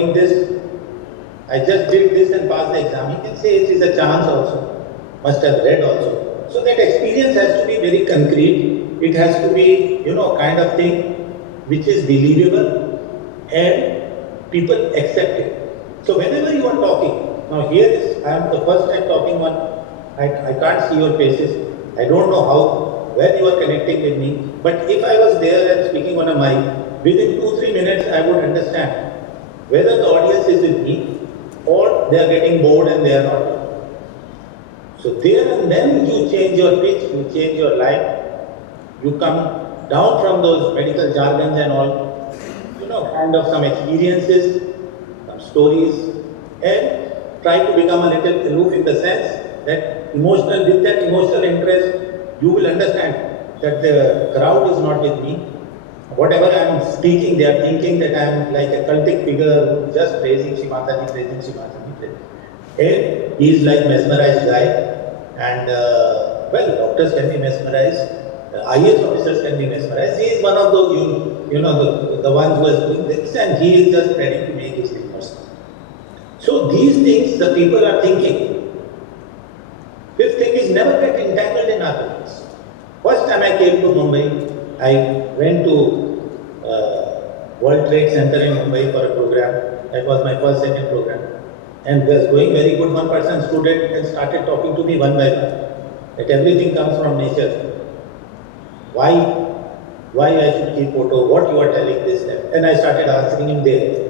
doing this, I just did this and passed the exam. He can say it is a chance also, must have read also. So that experience has to be very concrete. It has to be, kind of thing which is believable and people accept it. So whenever you are talking, now here is, I am the first time talking on, I can't see your faces. I don't know how, when you are connecting with me. But if I was there and speaking on a mic, within 2-3 minutes I would understand whether the audience is with me or they are getting bored and they are not. So there and then you change your pitch, you change your life, you come down from those medical jargons and all, kind of some experiences, some stories, and try to become a little aloof in the sense that with that emotional interest, you will understand that the crowd is not with me. Whatever I am speaking, they are thinking that I am like a cultic figure, just praising Shimataji, praising Shimataji. And he is like mesmerized guy. And doctors can be mesmerized, IAS officers can be mesmerized. He is one of those, the ones who is doing this, and he is just ready to make his famous. So these things the people are thinking. Fifth thing is never get entangled in arguments. First time I came to Mumbai, I went to World Trade Center in Mumbai for a program. That was my first second program. And was going very good. One person student and started talking to me one by one. That everything comes from nature. Why I should keep photo? What you are telling this time? And I started answering him there.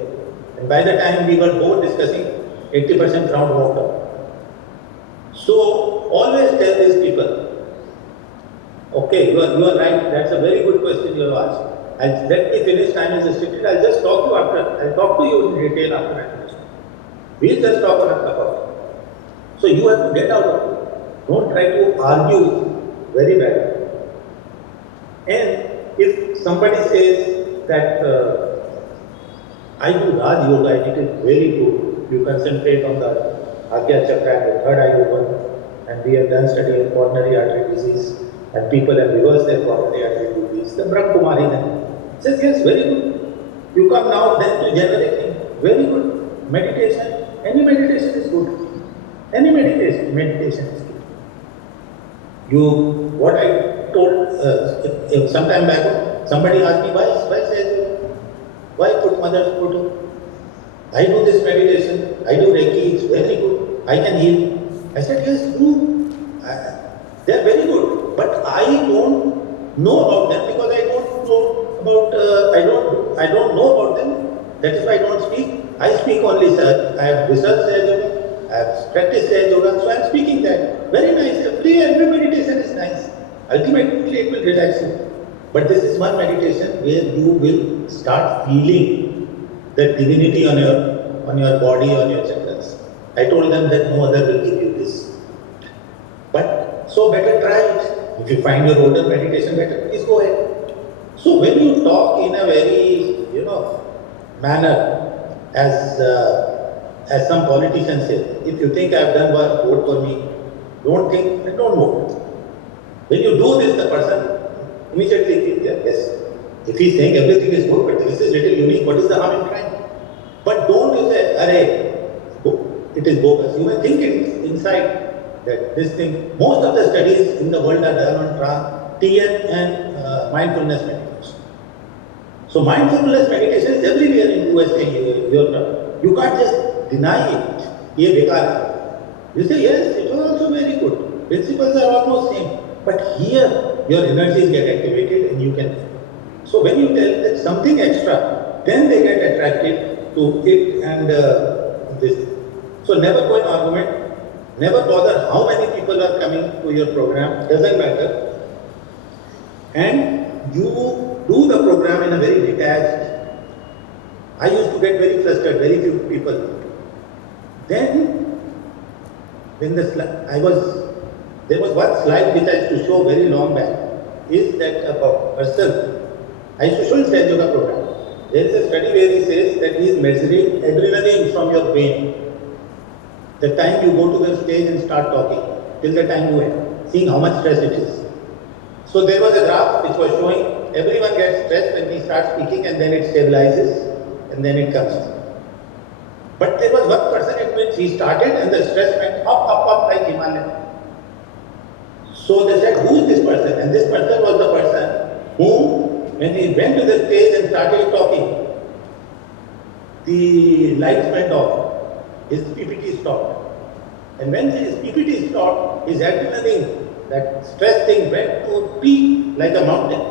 And by the time we were both discussing, 80% crowd walked out. So always tell these people, okay, you are right. That's a very good question you have asked. Let me finish. Time is restricted. I'll just talk to you after. I'll talk to you in detail after I finish. We'll just talk on a cup of tea. So you have to get out of it. Don't try to argue very bad. And if somebody says that I do Raj Yoga and it is very good, you concentrate on the Agya Chakra and the third eye open, and we have done study of coronary artery disease, and people have reversed their coronary artery disease. The Brahma Kumari then says, yes, very good. You come now then to generic thing. Very good. Meditation, any meditation is good. Any meditation is good. What I told some time back, somebody asked me, why put mother's photo? I do this meditation, I do Reiki, it's very good. I can heal. I said, yes, do. They are very good. But I don't know about them because I don't know about, I don't know about them. That is why I don't speak. I speak only, sir. I have researched Sahaj Yoga, I have practiced Sahaj Yoga, so I am speaking that. Very nice. Every meditation is nice. Ultimately, it will relax you. But this is one meditation where you will start feeling the divinity on your body, on your chakras. I told them that no other will give you this. But so better try it. If you find your older meditation better, please go ahead. So when you talk in a very, manner, as some politicians say, if you think I have done work, vote for me. Don't think, don't vote. When you do this, the person immediately thinks, yes, if he is saying everything is good, but this is little unique, what is the harm in trying? But don't say, it is bogus. You may think it inside that this thing, most of the studies in the world are done on TN and mindfulness meditation. So mindfulness meditation is everywhere in USA, Europe. You can't just deny it. Ye bekar hai. You say, yes, it was also very good. Principles are almost same. But here, your energies get activated and you can. So when you tell that something extra, then they get attracted to it and this. So never go in argument, never bother how many people are coming to your program, doesn't matter. And you do the program in a very detached. I used to get very frustrated, very few people. Then, when there was one slide which I used to show very long back, is that a person, I used to show in Sahaj Yoga program. There is a study where he says that he is measuring adrenaline from your brain. The time you go to the stage and start talking, till the time you end, seeing how much stress it is. So there was a graph which was showing everyone gets stressed when we start speaking and then it stabilizes and then it comes down. But there was one person in which he started and the stress went up like Himalaya. So they said, who is this person? And this person was the person whom, when he went to the stage and started talking, the lights went off, his PPT stopped. And when his PPT stopped, his adrenaline, that stress thing went to peak like a mountain.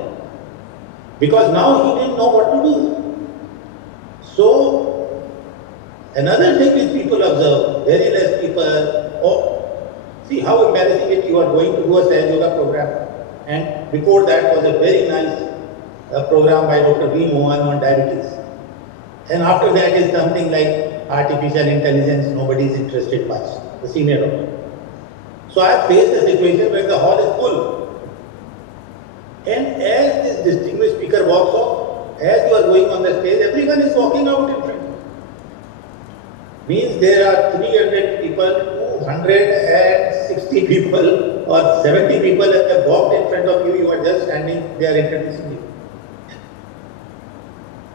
Because now he didn't know what to do. So, another thing which people observe, very less people, see how embarrassing it, you are going to do a Sahaj Yoga program. And before that was a very nice program by Dr. V. Mohan on diabetes. And after that is something like artificial intelligence, nobody is interested much, the senior doctor. So I have faced a situation where the hall is full. And as this distinguished speaker walks off, as you are going on the stage, everyone is walking out in front. Means there are 300 people, 260 people or 70 people have walked in front of you, you are just standing, they are introducing you.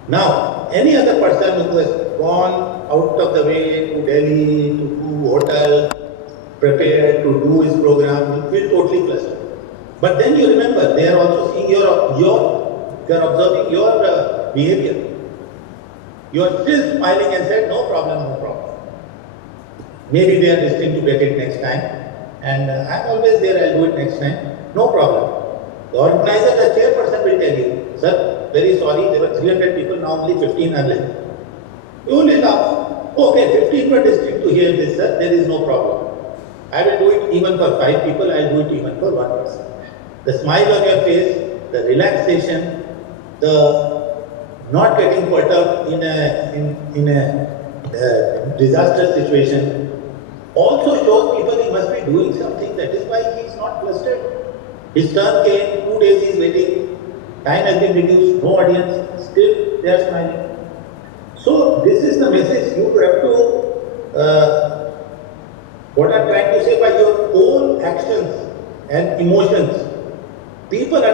Now, any other person who has gone out of the way to Delhi, to do hotel, prepared to do his program, will feel totally flustered. But then you remember, they are also seeing they are observing your behavior. You are still smiling and said, no problem, no problem. Maybe they are destined to get it next time. And I'm always there, I'll do it next time. No problem. The organizer, the chairperson will tell you, sir, very sorry, there were 300 people, now only 15 are left. You only laugh. Okay, 15 were destined to hear this, sir, there is no problem. I will do it even for 5 people, I will do it even for 1 person. The smile on your face, the relaxation, the not getting caught up in a disaster situation also shows people he must be doing something. That is why he is not flustered. His turn came, 2 days he is waiting, time has been reduced, no audience, still they are smiling. So this is the message you have to, what I am trying to say, by your own actions and emotions, people will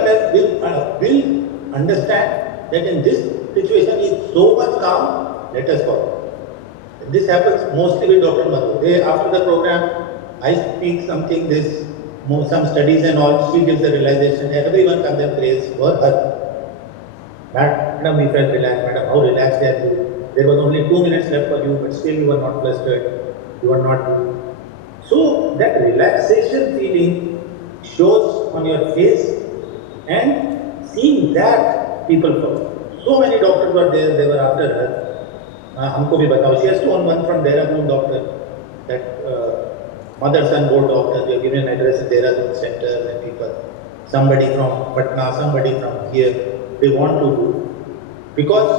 understand that in this situation he is so much calm, let us go. This happens mostly with Dr. Madhu. After the program, I speak something, some studies and all, she gives the realization, everyone comes and prays for her. Madam, we felt relaxed, madam, how relaxed are you? There was only 2 minutes left for you, but still you were not flustered, you are not. So that relaxation feeling shows on your face, and seeing that people follow. So many doctors were there, they were after her. हमको भी बताओ. She has to one from Dehradun doctor, that mother-son board doctor. They have given an address in Dehradun center and people. Somebody from Patna, somebody from here. They want to do, because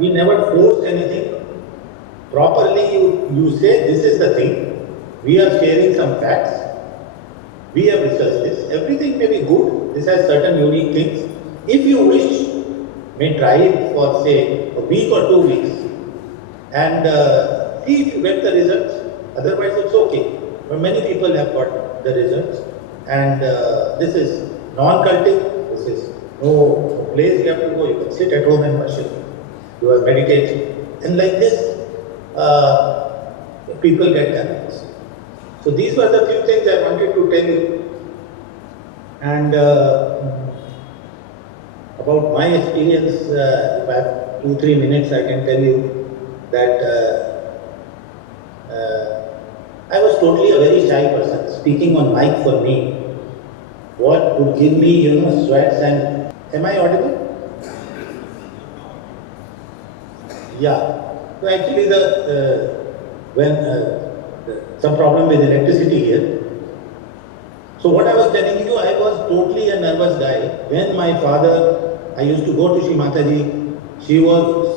we never forced anything. Properly, you say this is the thing. We are sharing some facts. We have researched this. Everything may be good. This has certain unique things. If you wish, may try it for say a week or 2 weeks. And see if you get the results, otherwise it's okay. But many people have got the results, and this is non-cultic, this is no place you have to go, you can sit at home and worship, you are meditating, and like this, people get happiness. So these were the few things I wanted to tell you, and about my experience, if I have 2-3 minutes, I can tell you that I was totally a very shy person. Speaking on mic for me, what would give me, sweats and... Am I audible? Yeah. So actually some problem with electricity here. So what I was telling you, I was totally a nervous guy. When my father, I used to go to Shri Mataji, she was...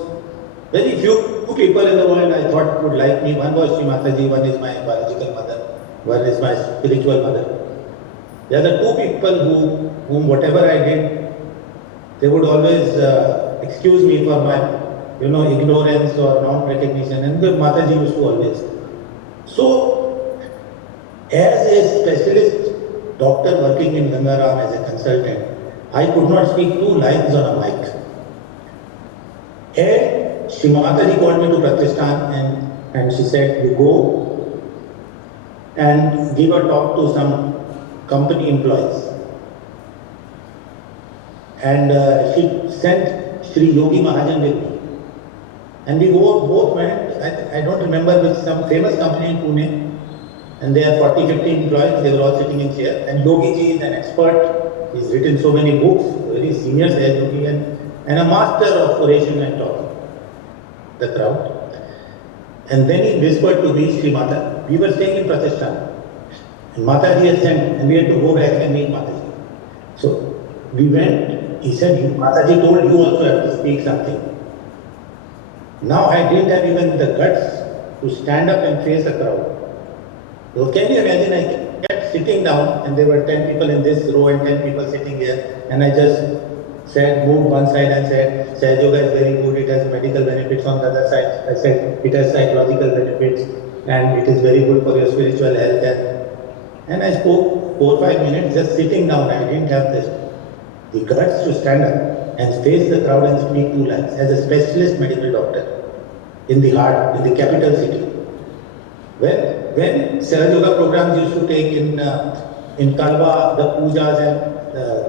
Very few people in the world I thought would like me. One was Shri Mataji, one is my biological mother, one is my spiritual mother. There are the 2 people whom whatever I did, they would always excuse me for my, ignorance or non-recognition, and the Mataji used to always. So, as a specialist doctor working in Gangaram as a consultant, I could not speak 2 lines on a mic. And Shri Mataji called me to Pratishthan, and and she said, you go and give a talk to some company employees. And she sent Sri Yogi Mahajan with me. And we both went, I don't remember which, some famous company in Pune. And there are 40, 50 employees, they were all sitting in chairs. And Yogi ji is an expert, he's written so many books, very senior Sahaj Yogi, and a master of oration and talking, the crowd. And then he whispered to me, Sri Mata, we were staying in Pratishthan. And Mataji had sent, and we had to go back and meet Mataji. So we went, he said, Mataji told you also have to speak something. Now I didn't have even the guts to stand up and face a crowd. So can you imagine, I kept sitting down and there were 10 people in this row and 10 people sitting here, and I just said, moved one side and said, Sahaj Yoga is very good, it has medical benefits. On the other side, I said, it has psychological benefits and it is very good for your spiritual health. And I spoke 4 or 5 minutes just sitting down. I didn't have the guts to stand up and face the crowd and speak 2 lines as a specialist medical doctor in the heart, in the capital city. When Sahaj Yoga programs used to take in Kalwa, the pujas and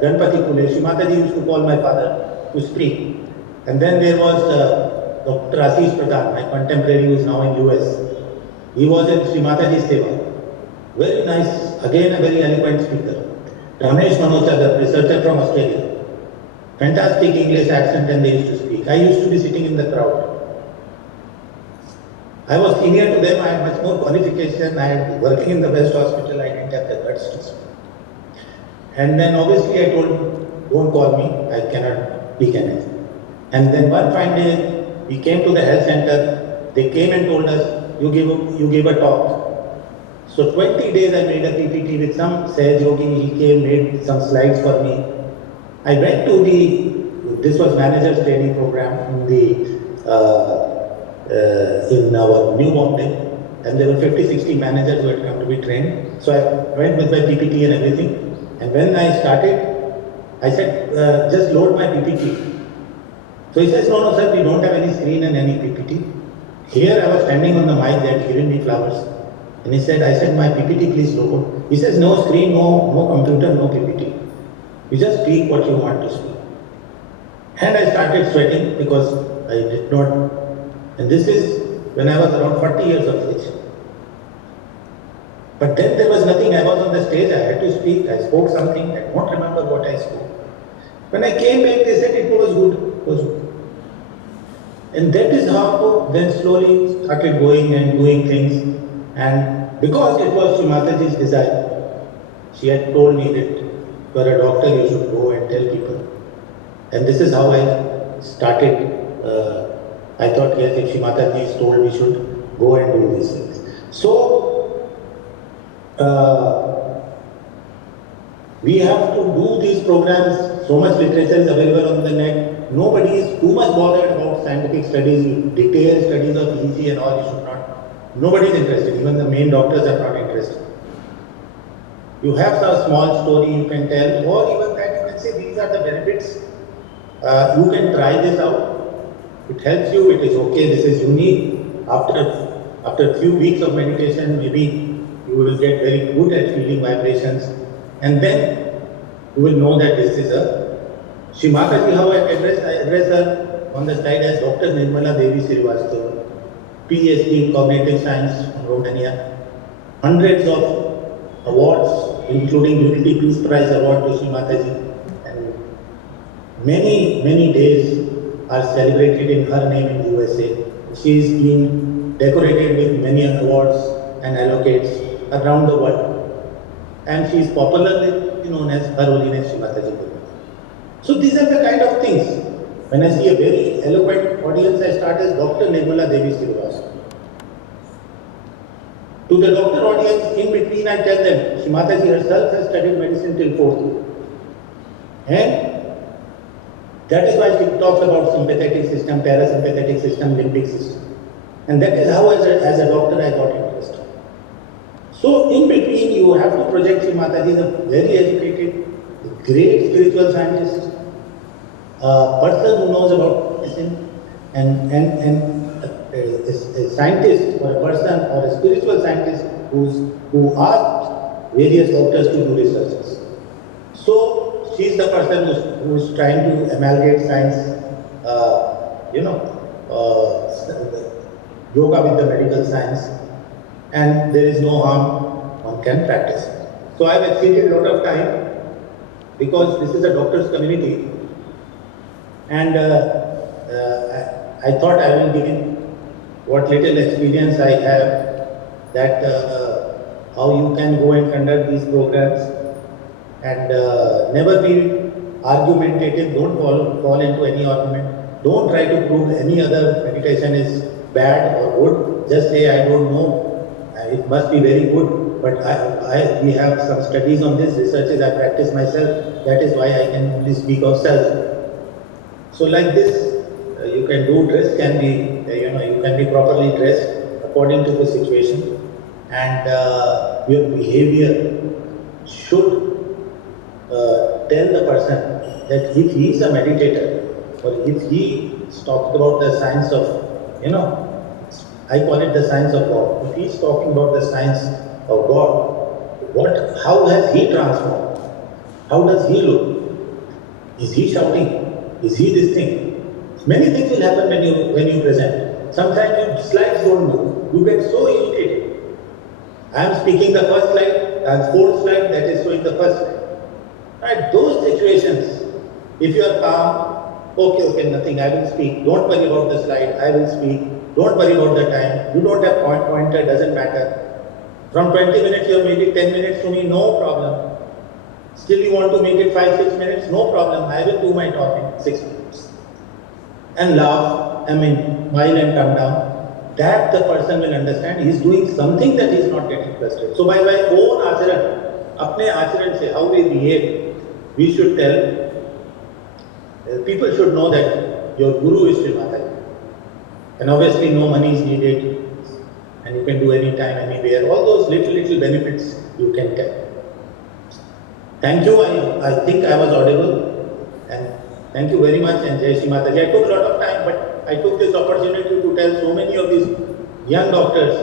Ganpati Pule, Shri Mataji used to call my father to speak. And then there was Dr. Ashish Pradhan, my contemporary who is now in US. He was in Shri Mataji's Seva. Very nice, again a very eloquent speaker. Ramesh Manocha, the researcher from Australia. Fantastic English accent and they used to speak. I used to be sitting in the crowd. I was senior to them, I had much more qualification, I had working in the best hospital, I didn't have the guts to speak. And then obviously I told, don't call me, I cannot speak anything. And then one fine day, we came to the health center, they came and told us, you give a talk. So 20 days I made a PPT with some Sahaj Yogi, he came, made some slides for me. I went to this was manager's training program in our New Bombay, and there were 50, 60 managers who had come to be trained. So I went with my PPT and everything. And when I started, I said, just load my PPT. So he says, no, sir, we don't have any screen and any PPT. Here I was standing on the mic, they had given me flowers. And he said, I said, my PPT please load. He says, no screen, no computer, no PPT. You just speak what you want to speak. And I started sweating because I did not. And this is when I was around 40 years of age. But then there was nothing, I was on the stage, I had to speak, I spoke something, I don't remember what I spoke. When I came back, they said it was good, And that is how then slowly started going and doing things. And because it was Shri Mataji's desire, she had told me that for a doctor you should go and tell people. And this is how I started. I thought, yes, if Shri Mataji is told, we should go and do these things. So, we have to do these programs. So much literature is available on the net. Nobody is too much bothered about scientific studies, detailed studies of EC and all. You should not. Nobody is interested. Even the main doctors are not interested. You have a small story you can tell, or even that you can say these are the benefits. You can try this out. It helps you, it is okay, this is unique. After a few weeks of meditation, maybe you will get very good at feeling vibrations. And then you will know that this is a Shri Mataji, how I address her on the slide as Dr. Nirmal Devi Srivastava, PhD in Cognitive Science from Romania. Hundreds of awards, including Unity Peace Prize Award to Shri Mataji. And many days are celebrated in her name in USA. She is being decorated with many awards and allocates around the world. And she is popularly known as Her Holiness Shri Mataji. So these are the kind of things. When I see a very eloquent audience, I start as Dr. Nirmal Devi Srivastava. To the doctor audience, in between I tell them, Shri Mataji herself has studied medicine till 4th year. And that is why she talks about sympathetic system, parasympathetic system, limbic system. And that is how as a doctor I got interested. So in between you have to project Shri Mataji is a very educated, great spiritual scientist, a person who knows about medicine and a scientist or a person or a spiritual scientist who asked various doctors to do researches. So she is the person who is trying to amalgamate science, yoga with the medical science, and there is no harm, one can practice. So I have exceeded a lot of time because this is a doctor's community, and I thought I will give in what little experience I have, that how you can go and conduct these programs and never be argumentative. Don't fall into any argument. Don't try to prove any other meditation is bad or good. Just say, I don't know. It must be very good, but we have some studies on this, researches I practice myself. That is why I can only speak of self. So like this, you can do, dress can be, you can be properly dressed according to the situation, and your behavior should tell the person that if he is a meditator, or if he is talking about the science of, I call it the science of God. If he is talking about the science of God, how has he transformed? How does he look? Is he shouting? Is he this thing? Many things will happen when you present. Sometimes your slides don't move. You get so irritated. I am speaking the first slide, and fourth slide that is showing the first slide. Right? Those situations, if you are calm, okay, nothing, I will speak. Don't worry about the slide, I will speak. Don't worry about the time. You don't have pointer, doesn't matter. From 20 minutes you have made it 10 minutes to me, no problem. Still you want to make it 5-6 minutes, no problem. I will do my talk in 6 minutes. And laugh, smile and come down. That the person will understand he is doing something that he is not getting frustrated. So by my own acharan, apne acharan se, how we behave, we should tell, people should know that your guru is Sri Mataji. And obviously no money is needed, and you can do anytime, anywhere. All those little benefits you can get. Thank you. I think I was audible, and thank you very much, and Jai Shri Mataji. I took a lot of time, but I took this opportunity to tell so many of these young doctors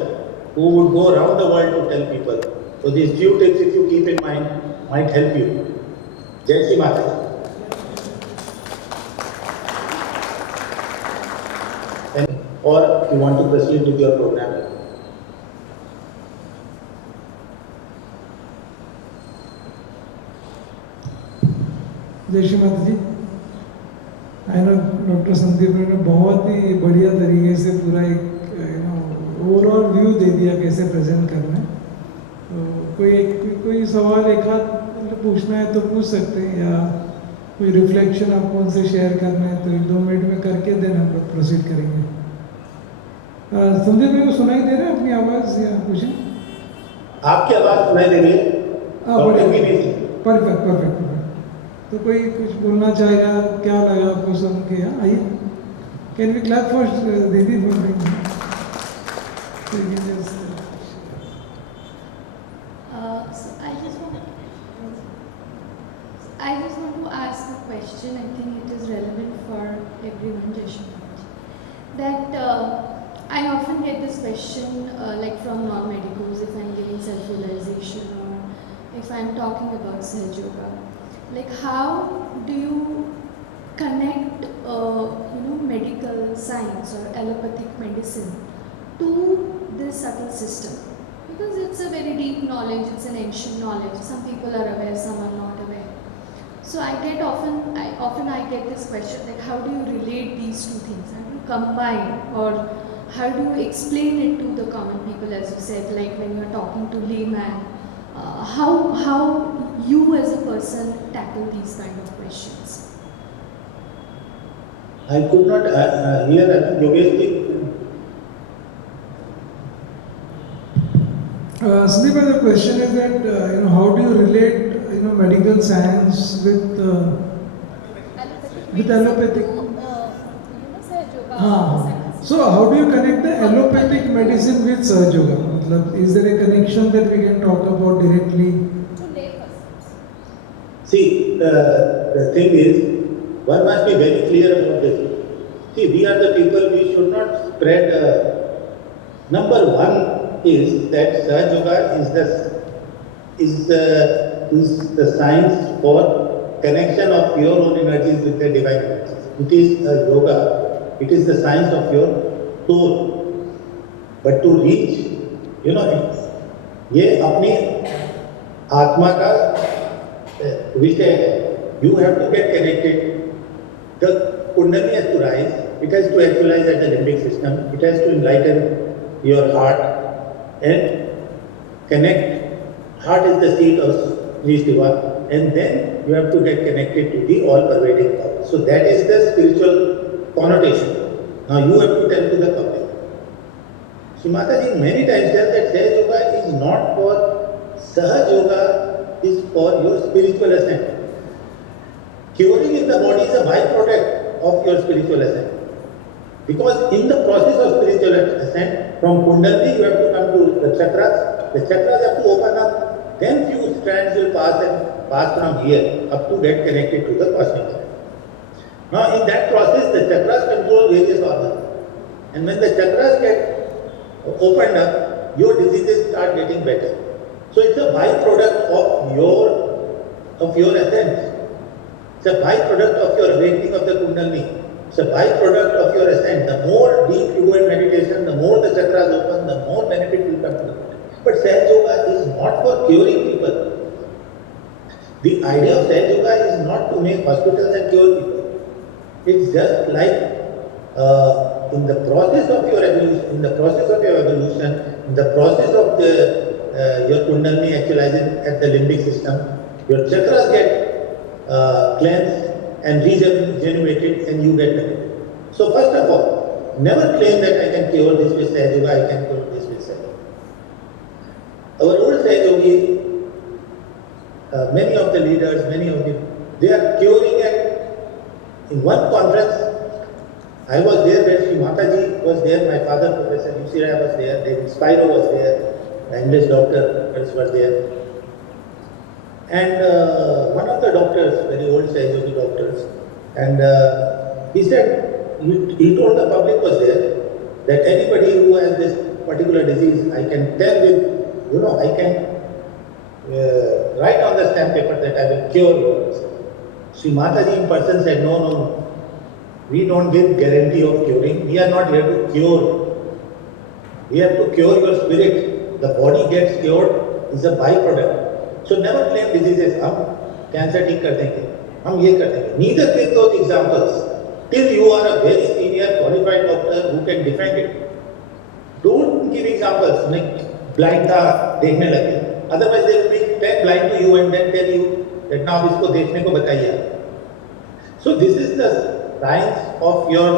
who would go around the world to tell people. So these few tips, if you keep in mind, might help you. Jai Shri Mataji. Or you want to proceed with your program. जय श्री माता जी। I know doctor Sandeep ने बहुत ही बढ़िया तरीके से पूरा एक overall view दे दिया कैसे प्रेजेंट करना है। तो कोई सवाल एक हाथ पूछना है तो पूछ सकते हैं, या कोई रिफ्लेक्शन आपको उनसे शेयर करना है तो 1-2 मिनट में करके देना, हम लोग प्रोसीड करेंगे। संदीप को सुनाई दे रहा है अपनी आवाज़ या कुछ? आपकी आवाज़ सुनाई दे रही है? परफेक्ट। तो कोई कुछ बोलना चाहेगा? क्या लगा आपको सुन के? आइए, कैन वी क्लैप फॉर दीदी I just want to ask a question. I think it is relevant for everyone, Jeshwant. That I often get this question, like from non-medicals, if I'm giving self-realization or if I'm talking about Sahaja Yoga. Like, how do you connect, medical science or allopathic medicine to this subtle system? Because it's a very deep knowledge, it's an ancient knowledge. Some people are aware, some are not aware. So I get this question, like, how do you relate these two things? How do you combine, or how do you explain it to the common people, as you said, like when you are talking to layman? How you as a person tackle these kind of questions? I could not hear that. Yogesh, Sandeep, the question is that how do you relate medical science with allopathic? So how do you connect the allopathic medicine with Sahaja Yoga? Is there a connection that we can talk about directly? See, the thing is, one must be very clear about this. See, we are the people, we should not spread Number one is that Sahaj Yoga is the science for connection of your own energies with the divine energies. It is a yoga. It is the science of your soul. But to reach, ये अपनी आत्मा का विषय है. You have to get connected. The Kundalini has to rise. It has to actualize at the limbic system. It has to enlighten your heart and connect. Heart is the seat of Sri Shiva, and then you have to get connected to the all-pervading power. So that is the spiritual connotation. Now you have to tell to the public. Shri Mataji many times tells that Sahaj Yoga is not for Sahaj Yoga, is for your spiritual ascent. Curing in the body is a byproduct of your spiritual ascent. Because in the process of spiritual ascent, from Kundalini you have to come to the chakras. The chakras have to open up. Then few strands will pass from here up to get connected to the cosmic energy. Now in that process, the chakras control various organs. And when the chakras get opened up, your diseases start getting better. So it's a byproduct of your ascent. It's a byproduct of your awakening of the Kundalini. It's a byproduct of your ascent. The more deep you go in meditation, the more the chakras open, the more benefit will come to you. But Sahaj Yoga is not for curing people. The idea of Sahaj Yoga is not to make hospitals and cure people. It's just like in the process of your evolution, in the process of your Kundalini actualizing at the limbic system, your chakras get cleansed and regenerated, and you get better. So first of all, never claim that I can cure this with Sahaj Yoga, I can cure this with Sahaj Yoga. Our old Sahaj Yogi, many of the leaders, they are curing, and in one conference, I was there where Shri Mataji was there, my father, Professor U.C. Rai was there, David Spiro was there, the English doctors were there. And one of the doctors, very old Sahaj Yogi doctors, and he said, he told the public was there, that anybody who has this particular disease, I can tell with, I can write on the stamp paper that I will cure you. Shri Mataji in person said, no, we don't give guarantee of curing. We are not here to cure. We have to cure your spirit. The body gets cured is a byproduct. So never claim diseases. हम cancer ठीक कर देंगे, हम ये कर देंगे. Neither take those examples till you are a very senior qualified doctor who can defend it. Don't give examples like blind था देखने लगे. Otherwise they will make 10 blind to you and then tell you that now इसको देखने को बताइए. So this is the science of your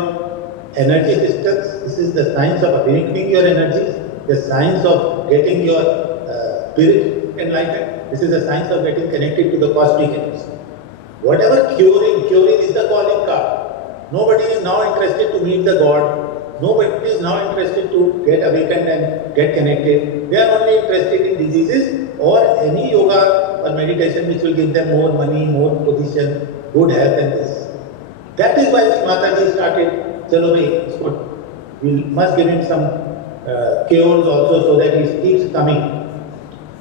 energy systems. This is the science of awakening your energies, the science of getting your spirit enlightened. This is the science of getting connected to the cosmic energies. Whatever curing is the calling card. Nobody is now interested to meet the God. Nobody is now interested to get awakened and get connected. They are only interested in diseases or any yoga or meditation which will give them more money, more position, good health and this. That is why Mataji started, chalo bhai, we must give him some cures also so that he keeps coming.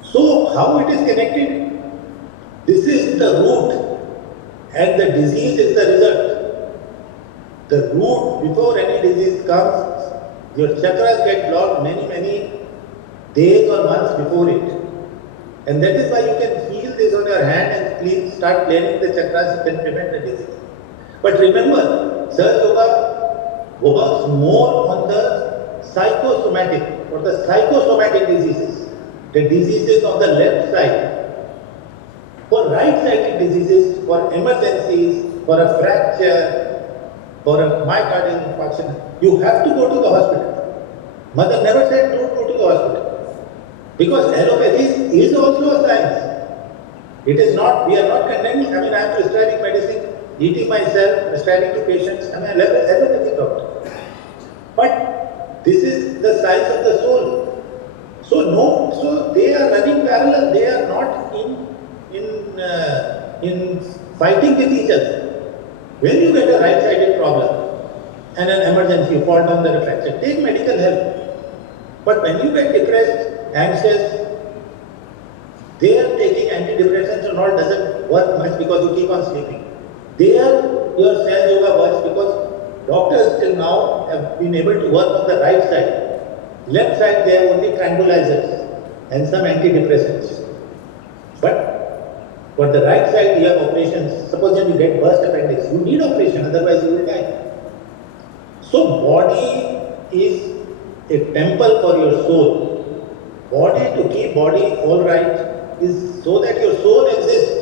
So how it is connected? This is the root and the disease is the result. The root, before any disease comes, your chakras get blocked many days or months before it. And that is why you can feel this on your hand and start clearing the chakras, you can prevent the disease. But remember, Sahaj Yoga works more on the psychosomatic or the psychosomatic diseases, the diseases of the left side. For right-sided diseases, for emergencies, for a fracture, for a myocardial infarction, you have to go to the hospital. Mother never said don't go to the hospital. Because allopathy is also a science. It is not, we are not condemning, I am prescribing medicine, eating myself, prescribing to patients, I am an allopathic doctor. But this is the science of the soul. So they are running parallel, they are not in fighting with each other. When you get a right-sided problem and an emergency, you fall down the fracture, take medical help. But when you get depressed, anxious, there taking antidepressants or not doesn't work much because you keep on sleeping. There your Sahaja Yoga works because doctors till now have been able to work on the right side. Left side they have only tranquilizers and some antidepressants. But for the right side you have operations. Suppose you get burst appendix, you need operation, otherwise you will die. So body is a temple for your soul. Body, to keep body all right, is so that your soul exists,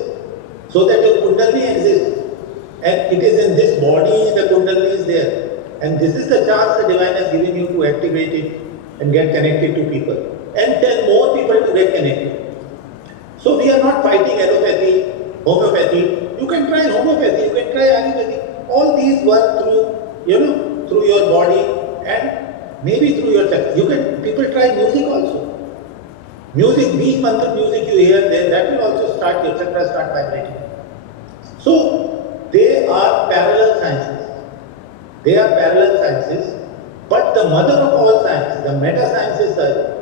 so that your kundalini exists. And it is in this body the kundalini is there. And this is the chance the divine has given you to activate it and get connected to people. And tell more people to get connected. So we are not fighting allopathy, homeopathy. You can try homeopathy, you can try Ayurvedic. All these work through, through your body and maybe through your chakra. People try music also. Music, beach mantra music you hear there, that will also start your chakras start vibrating. So they are parallel sciences. They are parallel sciences, but the mother of all science, the meta science is Ayurveda.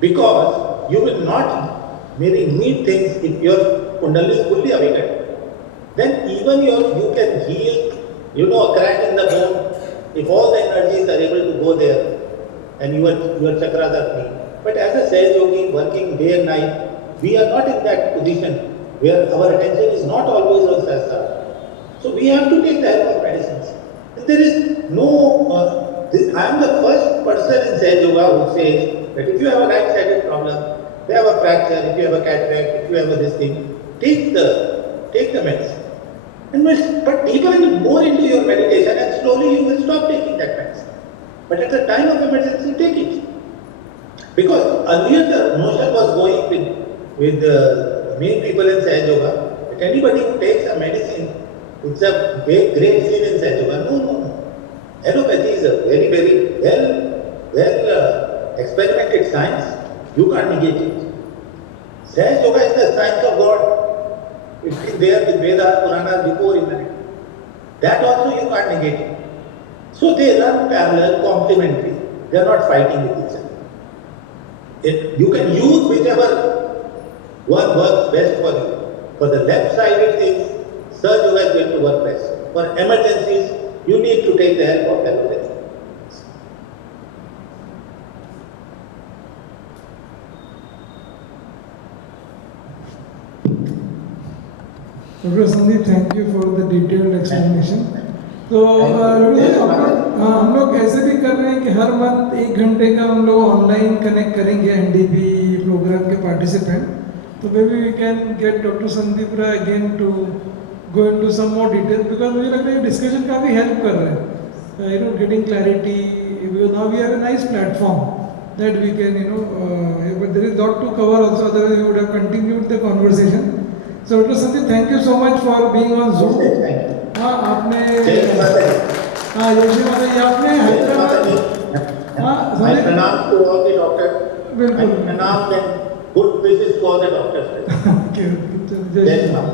Because you will not maybe meet things if your kundalini is fully awakened. Then even you can heal, a crack in the bone, if all the energies are able to go there and your chakras are free. But as a Sahaja Yogi working day and night, we are not in that position where our attention is not always on Sahasrara. So we have to take the help of medicines. There is no, I am the first person in Sahaja Yoga who says that if you have a right-sided problem, if you have a fracture, if you have a cataract, if you have this thing, take the medicine. But deeper more into your meditation and slowly you will stop taking that medicine. But at the time of emergency, take it. Because earlier the notion was going with the main people in Sahaja Yoga, that anybody who takes a medicine, it's a great sin in Sahaja Yoga. No. Allopathy is a very, very well experimented science. You can't negate it. Sahaja Yoga is the science of God. It's been there with Vedas, Puranas before even. That also you can't negate it. So they run parallel, complementary. They are not fighting with each other. You can use whichever one works best for you. For the left-sided things, Sahaja Yoga is going to work best. For emergencies, you need to take the help of allopathy. Dr. Sandeep, thank you for the detailed explanation. तो हम लोग ऐसे भी कर रहे हैं कि हर month 1 घंटे का हम लोग ऑनलाइन कनेक्ट करेंगे एनडीपी प्रोग्राम के पार्टिसिपेंट. तो maybe we can get doctor Sandeep Rai again to go into some more detail because मुझे लगता है डिस्कशन काफ़ी हेल्प कर रहा है getting clarity. Now we have a nice platform that we can but there is lot to cover also otherwise we would have continued the conversation. So doctor Sandeep, thank you so much for being on Zoom. हाँ आपने Yoshi माता जी आपने Hyderabad. I pronounce to all the doctors. बिल्कुल. I pronounce and good wishes to all the doctors. Okay. जय श्री राम.